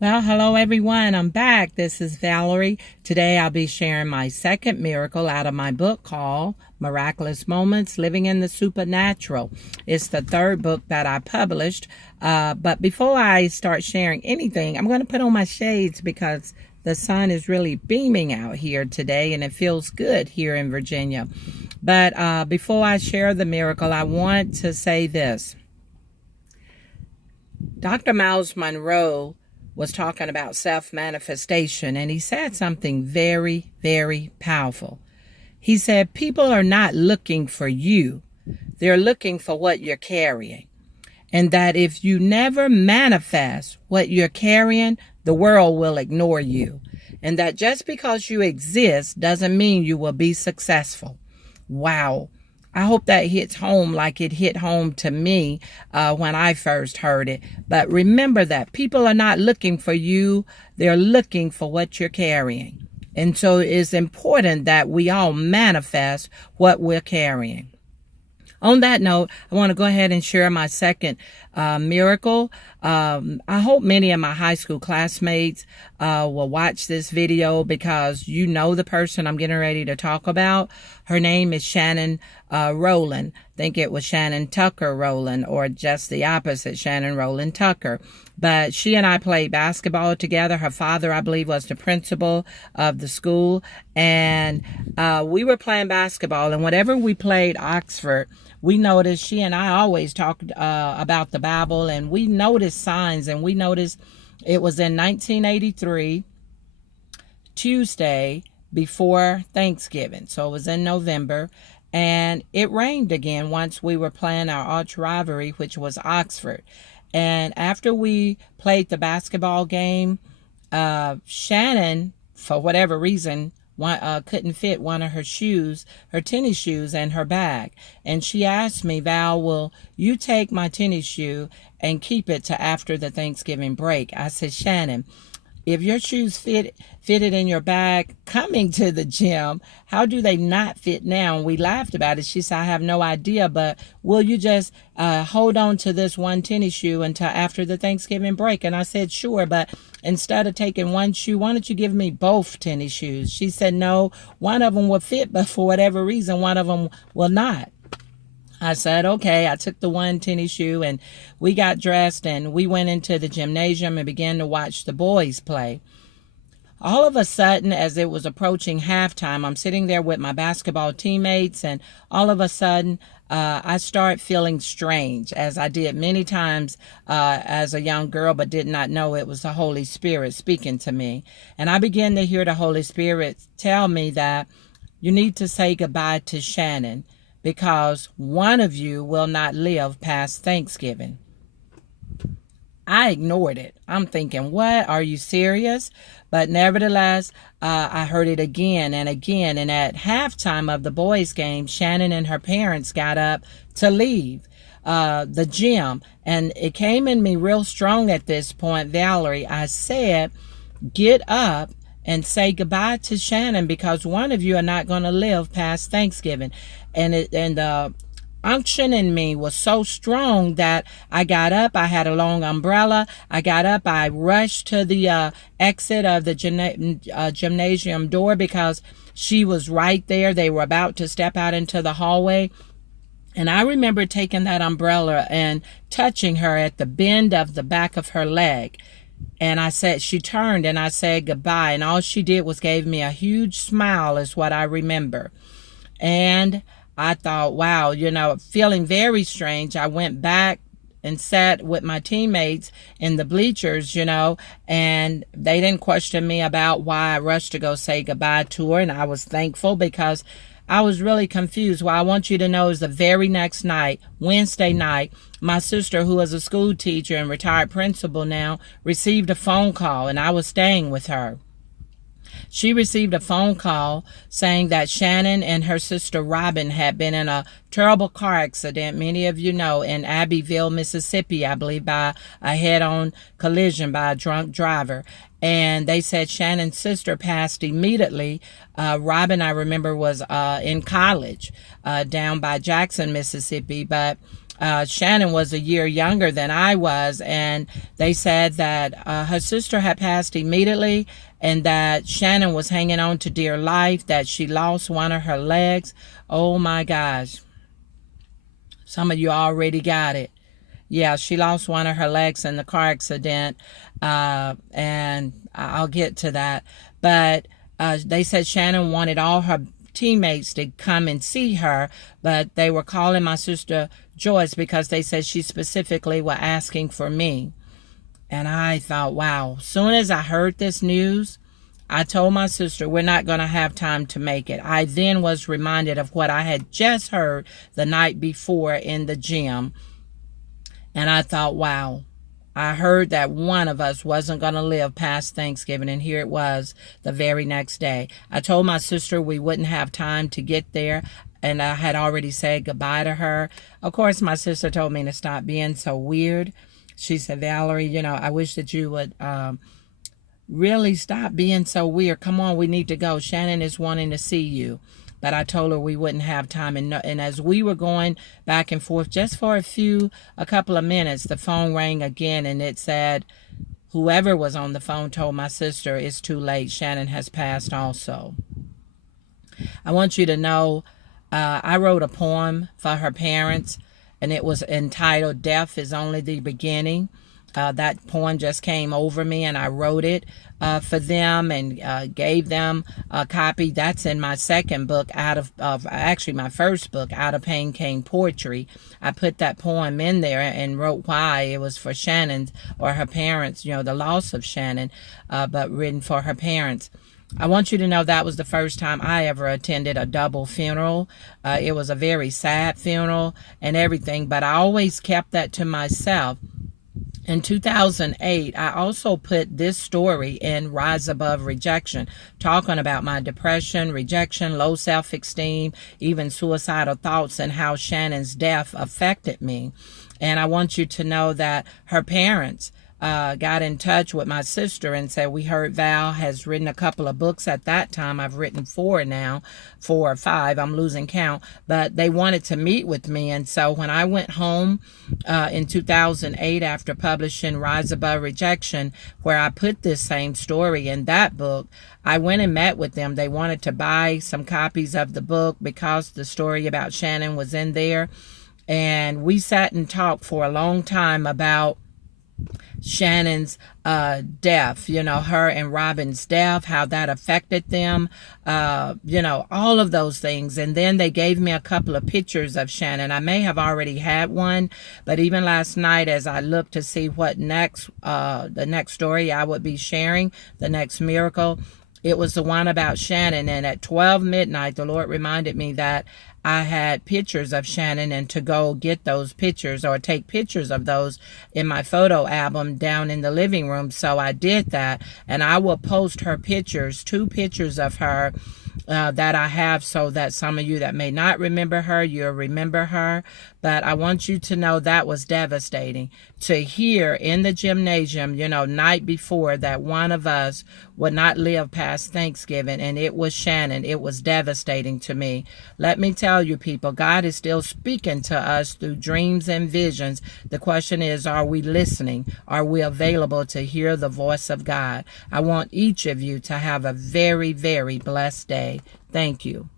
Well, hello everyone. I'm back. This is Valerie. Today I'll be sharing my second miracle out of my book called Miraculous Moments Living in the Supernatural. It's the third book that I published. But before I start sharing anything, I'm going to put on my shades because the sun is really beaming out here today and it feels good here in Virginia. But before I share the miracle, I want to say this. Dr. Miles Monroe was talking about self-manifestation, and he said something very, very powerful. He said, people are not looking for you. They're looking for what you're carrying. And that if you never manifest what you're carrying, the world will ignore you. And that just because you exist doesn't mean you will be successful. Wow. I hope that hits home like it hit home to me when I first heard it. But remember that people are not looking for you. They're looking for what you're carrying. And so it's important that we all manifest what we're carrying. On that note, I want to go ahead and share my second miracle. I hope many of my high school classmates will watch this video because you know the person I'm getting ready to talk about. Her name is Shannon Rowland. I think it was Shannon Tucker Rowland, or just the opposite, Shannon Rowland Tucker. But she and I played basketball together. Her father, I believe, was the principal of the school. And we were playing basketball. And whenever we played Oxford, we noticed, she and I always talked about the Bible. And we noticed signs. And we noticed it was in 1983, Tuesday, before Thanksgiving. So it was in November. And it rained again once we were playing our arch rivalry, which was Oxford. And after we played the basketball game, Shannon, for whatever reason, couldn't fit one of her shoes, her tennis shoes, in her bag. And she asked me, Val, will you take my tennis shoe and keep it to after the Thanksgiving break? I said, Shannon, if your shoes fitted in your bag coming to the gym, how do they not fit now? And we laughed about it. She said, I have no idea, but will you just hold on to this one tennis shoe until after the Thanksgiving break? And I said, sure, but instead of taking one shoe, why don't you give me both tennis shoes? She said, no, one of them will fit, but for whatever reason, one of them will not. I said, okay. I took the one tennis shoe and we got dressed and we went into the gymnasium and began to watch the boys play. All of a sudden, as it was approaching halftime, I'm sitting there with my basketball teammates, and all of a sudden, I start feeling strange, as I did many times as a young girl, but did not know it was the Holy Spirit speaking to me. And I began to hear the Holy Spirit tell me that you need to say goodbye to Shannon, because one of you will not live past Thanksgiving. I ignored it. I'm thinking, what? Are you serious? But nevertheless, I heard it again and again. And at halftime of the boys' game, Shannon and her parents got up to leave the gym. And it came in me real strong at this point, Valerie. I said, get up and say goodbye to Shannon, because one of you are not going to live past Thanksgiving. And the unction in me was so strong that I got up. I had a long umbrella. I got up. I rushed to the exit of the gymnasium door because she was right there. They were about to step out into the hallway. And I remember taking that umbrella and touching her at the bend of the back of her leg. And I said, she turned and I said goodbye. And all she did was gave me a huge smile, is what I remember. And I thought, wow, feeling very strange. I went back and sat with my teammates in the bleachers, and they didn't question me about why I rushed to go say goodbye to her. And I was thankful because I was really confused. What I want you to know is the very next night, Wednesday night, my sister, who is a school teacher and retired principal now, received a phone call, and I was staying with her. She received a phone call saying that Shannon and her sister Robin had been in a terrible car accident, many of you know, in Abbeville, Mississippi, I believe, by a head-on collision by a drunk driver. And they said Shannon's sister passed immediately. Robin, I remember, was in college down by Jackson, Mississippi. But Shannon was a year younger than I was, and they said that her sister had passed immediately, and that Shannon was hanging on to dear life, that she lost one of her legs. Oh my gosh. Some of you already got it. Yeah, she lost one of her legs in the car accident, and I'll get to that. But they said Shannon wanted all her teammates to come and see her, but they were calling my sister Joyce because they said she specifically were asking for me. And I thought, wow, soon as I heard this news, I told my sister we're not going to have time to make it. I then was reminded of what I had just heard the night before in the gym. And I thought, wow, I heard that one of us wasn't going to live past Thanksgiving, and here it was the very next day. I told my sister we wouldn't have time to get there, and I had already said goodbye to her. Of course, my sister told me to stop being so weird. She said, Valerie, I wish that you would really stop being so weird. Come on, we need to go. Shannon is wanting to see you. But I told her we wouldn't have time. And as we were going back and forth just for a couple of minutes, the phone rang again, and it said, whoever was on the phone told my sister it's too late. Shannon has passed also. I want you to know I wrote a poem for her parents, and it was entitled Death is Only the Beginning. That poem just came over me, and I wrote it for them and gave them a copy. That's in my second book, actually my first book, Out of Pain Came Poetry. I put that poem in there and wrote why it was for Shannon or her parents, the loss of Shannon, but written for her parents. I want you to know that was the first time I ever attended a double funeral. It was a very sad funeral and everything, but I always kept that to myself. In 2008, I also put this story in Rise Above Rejection, talking about my depression, rejection, low self-esteem, even suicidal thoughts, and how Shannon's death affected me. And I want you to know that her parents got in touch with my sister and said, we heard Val has written a couple of books. At that time, I've written 4 now, 4 or 5, I'm losing count, but they wanted to meet with me. And so when I went home in 2008 after publishing Rise Above Rejection, where I put this same story in that book, I went and met with them. They wanted to buy some copies of the book because the story about Shannon was in there. And we sat and talked for a long time about Shannon's death, her and Robin's death, how that affected them, all of those things. And then they gave me a couple of pictures of Shannon. I may have already had one, but even last night as I looked to see what the next story I would be sharing, the next miracle, it was the one about Shannon. And at 12 midnight, the Lord reminded me that I had pictures of Shannon and to go get those pictures or take pictures of those in my photo album down in the living room. So I did that, and I will post her pictures, 2 pictures of her that I have, so that some of you that may not remember her, you'll remember her. But I want you to know that was devastating to hear in the gymnasium, night before, that one of us would not live past Thanksgiving, and it was Shannon. It was devastating to me. Let me tell you, people, God is still speaking to us through dreams and visions. The question is, are we listening? Are we available to hear the voice of God? I want each of you to have a very, very blessed day. Thank you.